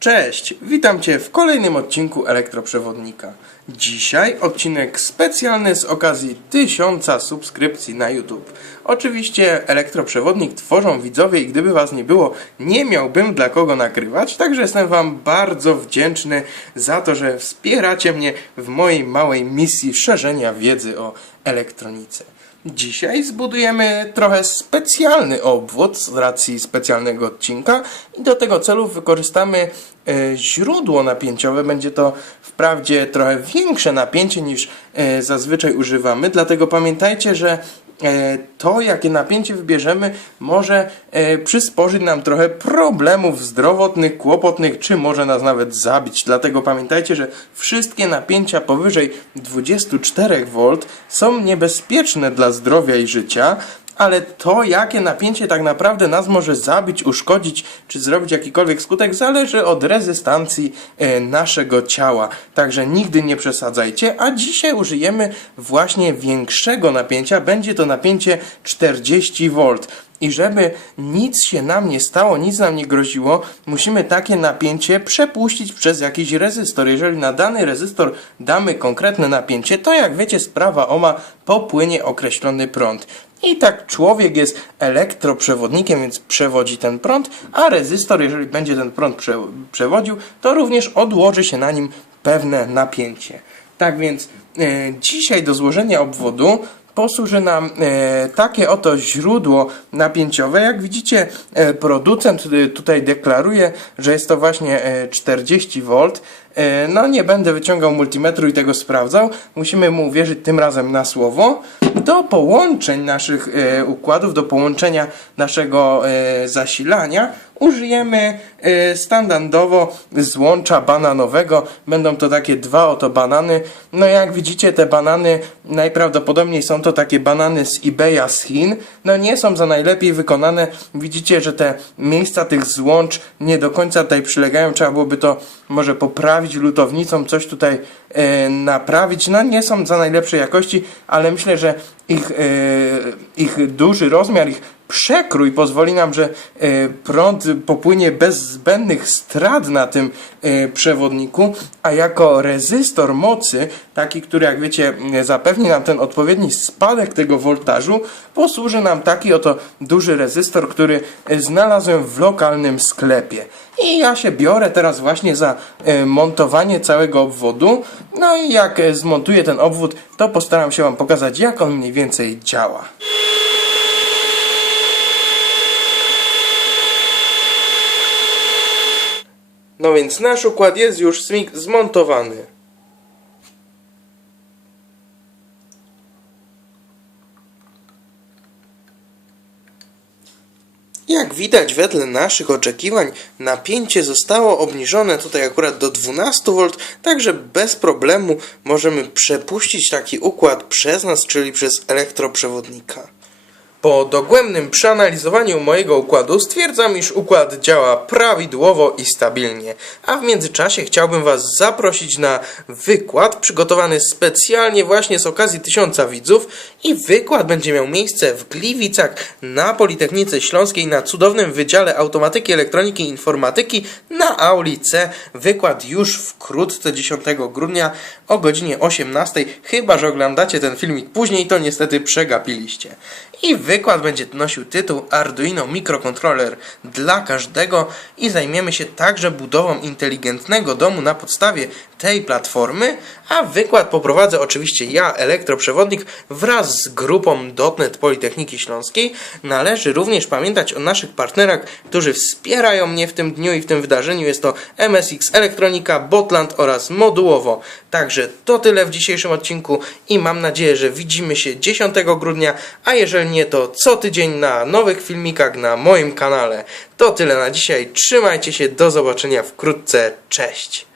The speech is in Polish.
Cześć, witam Cię w kolejnym odcinku Elektroprzewodnika. Dzisiaj odcinek specjalny z okazji tysiąca subskrypcji na YouTube. Oczywiście elektroprzewodnik tworzą widzowie i gdyby Was nie było, nie miałbym dla kogo nagrywać, także jestem Wam bardzo wdzięczny za to, że wspieracie mnie w mojej małej misji szerzenia wiedzy o elektronice. Dzisiaj zbudujemy trochę specjalny obwód z racji specjalnego odcinka i do tego celu wykorzystamy e, źródło napięciowe. Będzie to wprawdzie trochę większe napięcie niż e, zazwyczaj używamy, dlatego pamiętajcie, że to, jakie napięcie wybierzemy, może e, przysporzyć nam trochę problemów zdrowotnych, kłopotnych, czy może nas nawet zabić. Dlatego pamiętajcie, że wszystkie napięcia powyżej 24 V są niebezpieczne dla zdrowia i życia. Ale to, jakie napięcie tak naprawdę nas może zabić, uszkodzić, czy zrobić jakikolwiek skutek, zależy od rezystancji e, naszego ciała. Także nigdy nie przesadzajcie, a dzisiaj użyjemy właśnie większego napięcia. Będzie to napięcie 40 V. I żeby nic się nam nie stało, nic nam nie groziło, musimy takie napięcie przepuścić przez jakiś rezystor. Jeżeli na dany rezystor damy konkretne napięcie, to jak wiecie, z prawa OMA popłynie określony prąd. I tak człowiek jest elektroprzewodnikiem, więc przewodzi ten prąd, a rezystor, jeżeli będzie ten prąd prze przewodził, to również odłoży się na nim pewne napięcie. Tak więc e, dzisiaj do złożenia obwodu posłuży nam e, takie oto źródło napięciowe. Jak widzicie, e, producent e, tutaj deklaruje, że jest to właśnie e, 40 V. E, no nie będę wyciągał multimetru i tego sprawdzał. Musimy mu uwierzyć tym razem na słowo. Do połączeń naszych e, układów, do połączenia naszego e, zasilania użyjemy e, standardowo złącza bananowego. Będą to takie dwa oto banany. No jak widzicie te banany najprawdopodobniej są to takie banany z eBaya z Chin. No nie są za najlepiej wykonane. Widzicie, że te miejsca tych złącz nie do końca tutaj przylegają. Trzeba byłoby to może poprawić lutownicą, coś tutaj e, naprawić. No nie są za najlepszej jakości, ale myślę, że ich, e, ich duży rozmiar, ich przekrój pozwoli nam, że e, prąd popłynie bez zbędnych strat na tym e, przewodniku, a jako rezystor mocy, taki, który jak wiecie e, zapewni nam ten odpowiedni spadek tego woltażu, posłuży nam taki oto duży rezystor, który znalazłem w lokalnym sklepie. I ja się biorę teraz właśnie za montowanie całego obwodu. No i jak zmontuję ten obwód, to postaram się Wam pokazać, jak on mniej więcej działa. No więc nasz układ jest już zmontowany. Jak widać wedle naszych oczekiwań napięcie zostało obniżone tutaj akurat do 12 V, także bez problemu możemy przepuścić taki układ przez nas, czyli przez elektroprzewodnika. Po dogłębnym przeanalizowaniu mojego układu stwierdzam, iż układ działa prawidłowo i stabilnie. A w międzyczasie chciałbym Was zaprosić na wykład przygotowany specjalnie właśnie z okazji tysiąca widzów i wykład będzie miał miejsce w Gliwicach na Politechnice Śląskiej na cudownym Wydziale Automatyki, Elektroniki i Informatyki na auli C. Wykład już wkrótce 10 grudnia o godzinie 18, chyba że oglądacie ten filmik później, to niestety przegapiliście. I wykład będzie nosił tytuł Arduino Microcontroller dla każdego i zajmiemy się także budową inteligentnego domu na podstawie tej platformy, a wykład poprowadzę oczywiście ja, elektroprzewodnik, wraz z grupą .NET Politechniki Śląskiej. Należy również pamiętać o naszych partnerach, którzy wspierają mnie w tym dniu i w tym wydarzeniu. Jest to MSX Elektronika, Botland oraz Modułowo. Także to tyle w dzisiejszym odcinku i mam nadzieję, że widzimy się 10 grudnia, a jeżeli nie, to co tydzień na nowych filmikach na moim kanale. To tyle na dzisiaj. Trzymajcie się, do zobaczenia wkrótce. Cześć!